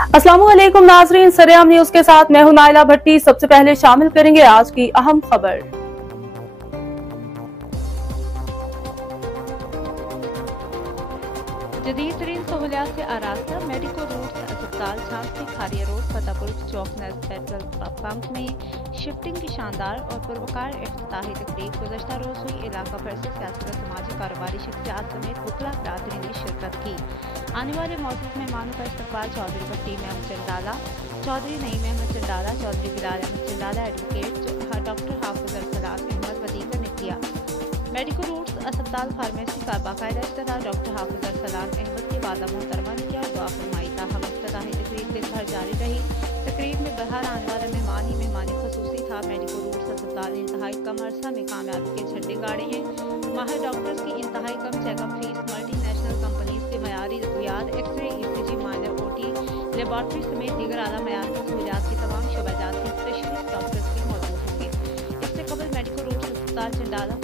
अस्सलाम वालेकुम नाज़रीन, सरेआम न्यूज के साथ मैं हूं नाइला भट्टी। सबसे पहले शामिल करेंगे आज की अहम खबर। जदीद तरीन सहूलियात से आरास्ता मेडिको रूट्स अस्पताल झांसी खारिया रोड फतेहपुर चौक नज़दीक पेट्रोल पंप में शिफ्टिंग की शानदार और पुरवकार इफ्तिताही तकरीब गुज़श्ता रोज हुई। इलाका भर से सियासी व समाजी कारोबारी शख्सियात समेत बुकला बरादरी ने शिरकत की। आने वाले मौजूद मेहमानों का इस्तकबाल चौधरी भट्टी अहमद चंडाला, चौधरी नईम अहमद चंडाला, चौधरी बिलाल अहमद चंडाला, एडवोकेट डॉक्टर हाफिज अरसलान अहमद व दीगर ने किया। मेडिको रूट्स अस्पताल फार्मेसी का बाकायदा इफ्तिताह डॉक्टर हाफिज अरसलान अहमद की वादा मोहतरमा ने किया और दुआ फरमाई। ताहम इफ्तिताही तकरीब दिन भर जारी रही। तकरीब में बहार आने वाला मेहमान ही मेहमानी खसूसी था। मेडिको रूट्स अस्पताल इंतहाई कम अरसा में कामयाबी के झंडे गाड़े हैं। माहिर डॉक्टर्स की इंतहाई कम checkup fees, multi national companies के मयारी अद्वियात, x-ray, ECG, minor OT, laboratory समेत दीगर आला मयार की सहूलियात की तमाम शोबाजात के स्पेशलिस्ट डॉक्टर्स भी मौजूद होंगे। इससे कबल मेडिको रूट्स अस्पताल चंडाला